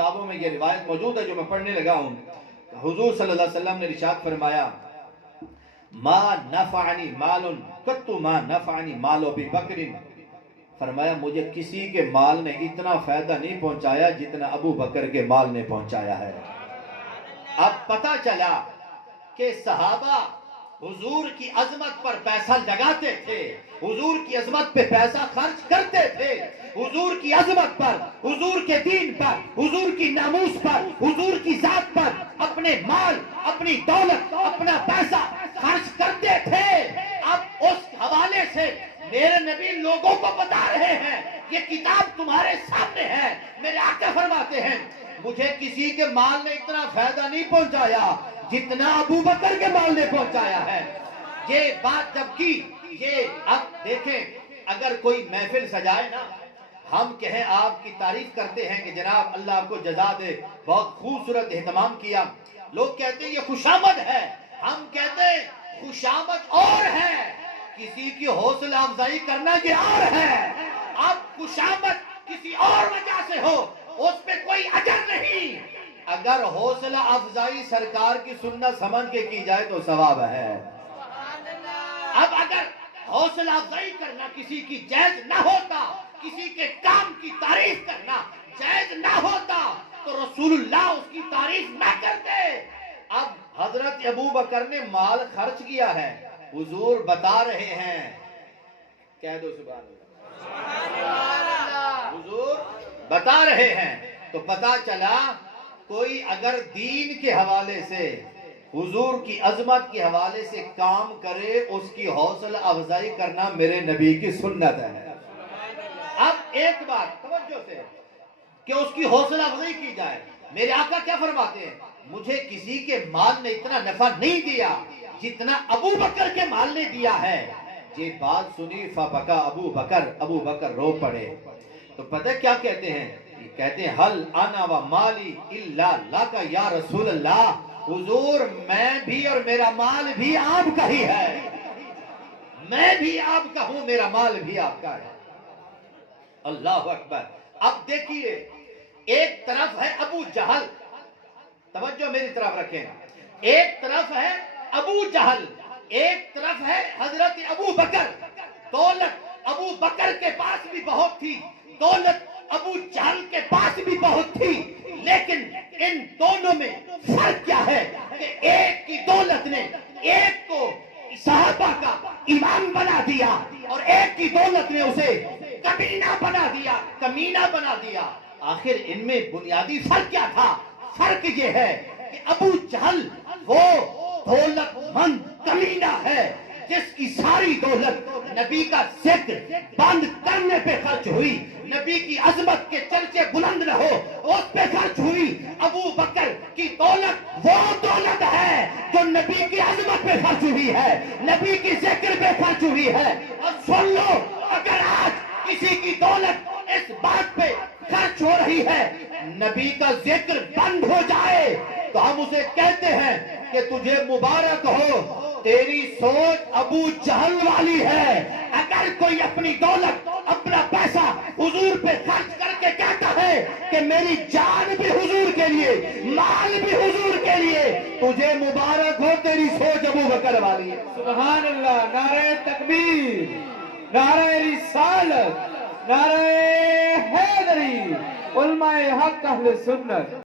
کتابوں میں یہ روایت موجود ہے جو میں پڑھنے لگا ہوں. حضور صلی اللہ علیہ وسلم نے ارشاد فرمایا ما نفعنی مال قط ما نفعنی مال ابی بکر. فرمایا مجھے کسی کے مال نے اتنا فائدہ نہیں پہنچایا جتنا ابو بکر کے مال نے پہنچایا ہے. اب پتہ چلا کہ صحابہ حضور کی عظمت پر پیسہ لگاتے تھے, حضور کی عظمت پہ پیسہ خرچ کرتے تھے, حضور کی عظمت پر, حضور کے دین پر, حضور کی ناموس پر, حضور کی ذات پر اپنے مال, اپنی دولت, اپنا پیسہ خرچ کرتے تھے. اب اس حوالے سے میرے نبی لوگوں کو بتا رہے ہیں, یہ کتاب تمہارے سامنے ہے. میرے آقا فرماتے ہیں مجھے کسی کے مال نے اتنا فائدہ نہیں پہنچایا جتنا ابو بکر کے مال نے پہنچایا ہے. یہ بات جب کی, یہ اب دیکھیں اگر کوئی محفل سجائے نا, ہم کہیں آپ کی تعریف کرتے ہیں کہ جناب اللہ آپ کو جزا دے, بہت خوبصورت اہتمام کیا. لوگ کہتے ہیں یہ خوشامد ہے, ہم کہتے ہیں خوشامد اور ہے, کسی کی حوصلہ افزائی کرنا یہ اور ہے. اب خوشامد کسی اور وجہ سے ہو اس پہ کوئی اجر نہیں, اگر حوصلہ افزائی سرکار کی سنت سمجھ کے کی جائے تو ثواب ہے. اب اگر حوصلہ افزائی کرنا کسی کی جائز نہ ہوتا, کسی کے کام کی تعریف کرنا جائز نہ ہوتا تو رسول اللہ اس کی تعریف نہ کرتے. اب حضرت ابو بکر نے مال خرچ کیا ہے, حضور بتا رہے ہیں, کہہ دو سبحان اللہ, حضور بتا رہے ہیں. تو پتا چلا کوئی اگر دین کے حوالے سے, حضور کی عظمت کے حوالے سے کام کرے, اس کی حوصلہ افزائی کرنا میرے نبی کی سنت ہے. اب ایک بات توجہ سے کہ اس کی حوصلہ افزائی کی جائے. میرے آقا کیا فرماتے ہیں, مجھے کسی کے مال نے اتنا نفع نہیں دیا جتنا ابو بکر کے مال نے دیا ہے. یہ بات سنی فبکا ابو بکر, ابو بکر رو پڑے. تو پتہ کیا کہتے ہیں, کہتے ہیں حل انا و مالی الا لک یا رسول اللہ, حضور میں بھی اور میرا مال بھی آپ کا ہی ہے, میں بھی آپ کا ہوں, میرا مال بھی آپ کا ہے. اللہ اکبر. اب دیکھیے ایک طرف ہے ابو جہل, توجہ میری طرف رکھیں, ایک طرف ہے ابو جہل, ایک طرف ہے حضرت ابو بکر. دولت ابو بکر کے پاس بھی بہت تھی, دولت ابو جہل کے پاس بھی بہت تھی, لیکن ان دونوں میں فرق کیا ہے کہ ایک کی دولت نے ایک کو صحابہ کا امام بنا دیا اور ایک کی دولت نے اسے کمینہ بنا دیا, کمینہ بنا دیا. آخر ان میں بنیادی فرق کیا تھا؟ فرق یہ ہے کہ ابو جہل وہ دولت مند کمینہ ہے جس کی ساری دولت نبی کا ذکر بند کرنے پہ خرچ ہوئی, نبی کی عظمت کے چرچے بلند رہو اس پہ خرچ ہوئی. ابو بکر کی دولت وہ دولت ہے جو نبی کی عظمت پہ خرچ ہوئی ہے, نبی کی ذکر پہ خرچ ہوئی ہے. اور سن لو, اگر آج کسی کی دولت اس بات پہ خرچ ہو رہی ہے نبی کا ذکر بند ہو جائے تو ہم اسے کہتے ہیں کہ تجھے مبارک ہو, تیری سوچ ابو جہل والی ہے. اگر کوئی اپنی دولت, اپنا پیسہ حضور پہ خرچ کر کے کہتا ہے کہ میری جان بھی حضور کے لیے, مال بھی حضور کے لیے, تجھے مبارک ہو, تیری سوچ ابو بکر والی ہے. سبحان اللہ. نعرہ تکبیر, نعرہ رسالت, نعرہ حیدری, علماء حق اہل سنت.